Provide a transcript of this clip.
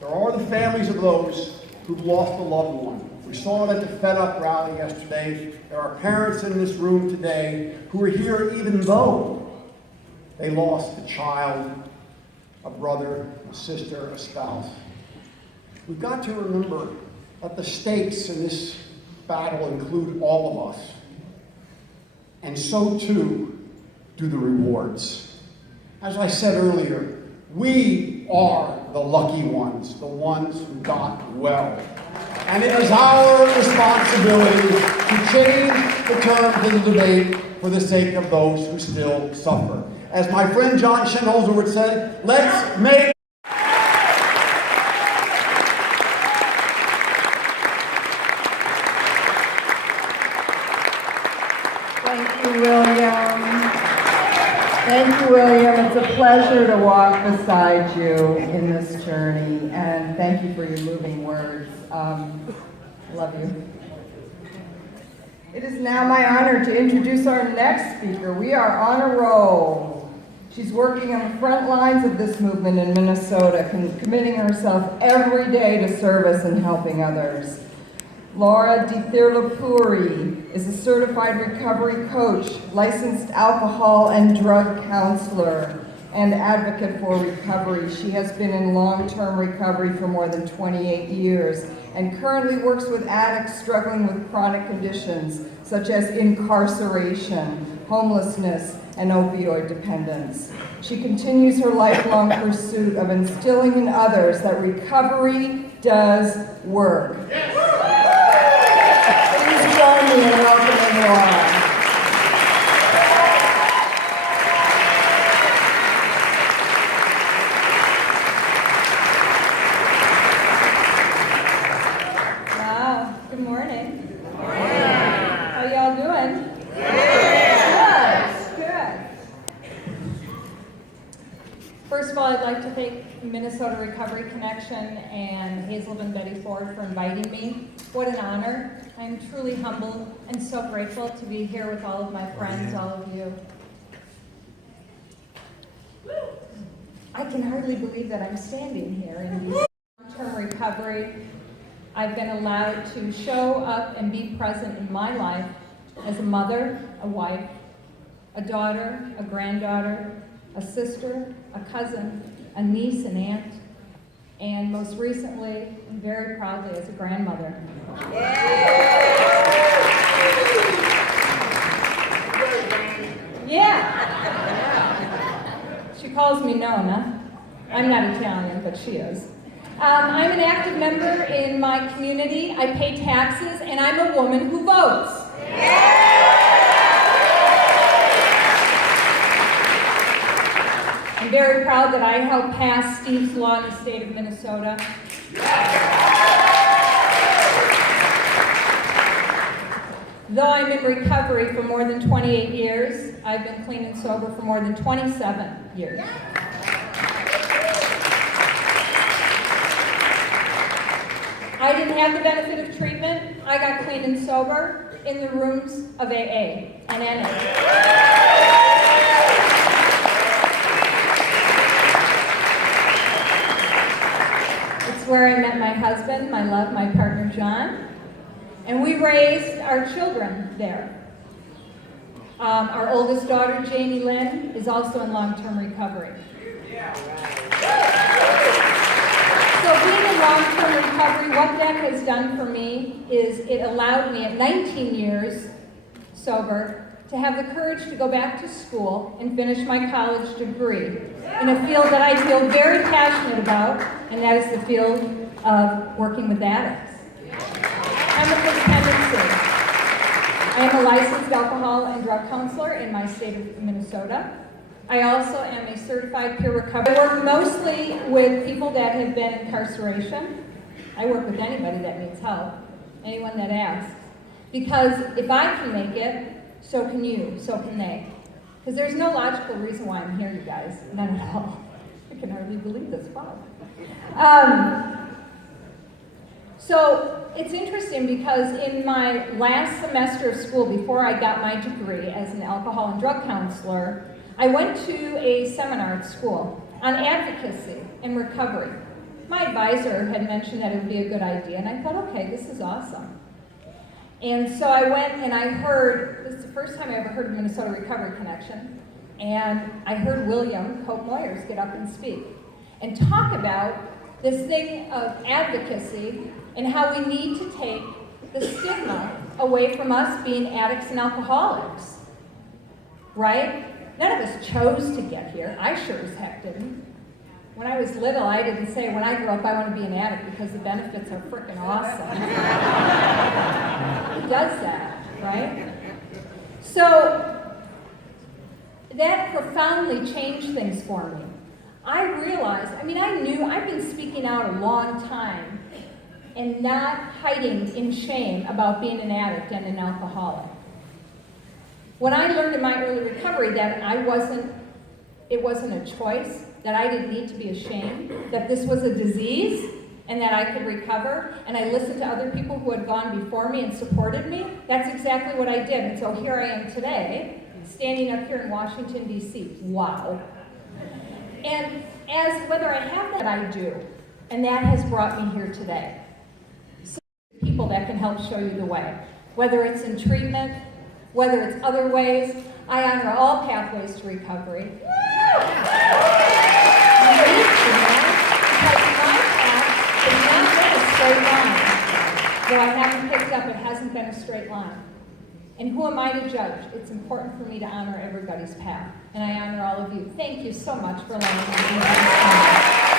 There are the families of those who've lost a loved one. We saw it at the Fed Up rally yesterday. There are parents in this room today who are here even though they lost a child, a brother, a sister, a spouse. We've got to remember that the stakes in this battle include all of us. And so too do the rewards. As I said earlier, we are the lucky ones, the ones who got well. And it is our responsibility to change the terms of the debate for the sake of those who still suffer. As my friend John Shinholzer would say, let's make Thank you, William. Thank you, William. It's a pleasure to walk beside you in this journey, and thank you for your moving words. Love you. It is now my honor to introduce our next speaker. We are on a roll. She's working on the front lines of this movement in Minnesota, committing herself every day to service and helping others. Laura DiThirlapuri is a certified recovery coach, licensed alcohol and drug counselor, and advocate for recovery. She has been in long-term recovery for more than 28 years and currently works with addicts struggling with chronic conditions such as incarceration, homelessness, and opioid dependence. She continues her lifelong pursuit of instilling in others that recovery does work. Please join me in welcoming Laura. Wow, good morning. Good morning. How y'all doing? Good. First of all, I'd like to thank Minnesota Recovery Connection and Hazel and Betty Ford for inviting me. What an honor. I'm truly humbled and so grateful to be here with all of my friends, all of you. I can hardly believe that I'm standing here in long-term recovery. I've been allowed to show up and be present in my life as a mother, a wife, a daughter, a granddaughter, a sister, a cousin, a niece, an aunt, and most recently, and very proudly, as a grandmother. Yeah. She calls me Nona. I'm not Italian, but she is. I'm an active member in my community. I pay taxes, and I'm a woman who votes. I'm very proud that I helped pass Steve's Law in the state of Minnesota. Though I'm in recovery for more than 28 years, I've been clean and sober for more than 27 years. I didn't have the benefit of treatment. I got clean and sober in the rooms of AA and NA. It's where I met my husband, my love, my partner John, and we raised our children there. Our oldest daughter, Jamie Lynn, is also in long-term recovery. So being in long-term recovery, what that has done for me is it allowed me at 19 years sober to have the courage to go back to school and finish my college degree in a field that I feel very passionate about, and that is the field of working with addicts. Chemical dependency. I am a licensed alcohol and drug counselor in my state of Minnesota. I also am a certified peer recovery. I work mostly with people that have been in incarceration. I work with anybody that needs help, anyone that asks. Because if I can make it, so can you, so can they. Because there's no logical reason why I'm here, you guys. None at all. I can hardly believe this. Wow. So it's interesting because in my last semester of school, before I got my degree as an alcohol and drug counselor, I went to a seminar at school on advocacy and recovery. my advisor had mentioned that it would be a good idea, and I thought, okay, this is awesome. And so I went and I heard, this is the first time I ever heard of Minnesota Recovery Connection, and I heard William Cope Moyers get up and speak and talk about this thing of advocacy and how we need to take the stigma away from us being addicts and alcoholics, right? None of us chose to get here. I sure as heck didn't. When I was little, I didn't say, when I grow up, I want to be an addict because the benefits are freaking awesome. Who does that, right? So that profoundly changed things for me. I realized, I knew I've been speaking out a long time and not hiding in shame about being an addict and an alcoholic. When I learned in my early recovery that it wasn't a choice, that I didn't need to be ashamed, that this was a disease, and that I could recover, and I listened to other people who had gone before me and supported me, that's exactly what I did. And so here I am today, standing up here in Washington, D.C. Wow. And as whether I have that, I do. And that has brought me here today. So people that can help show you the way. Whether it's in treatment, whether it's other ways, I honor all pathways to recovery. Straight line. Though I haven't picked up, it hasn't been a straight line. And who am I to judge? It's important for me to honor everybody's path. And I honor all of you. Thank you so much for allowing me to be here.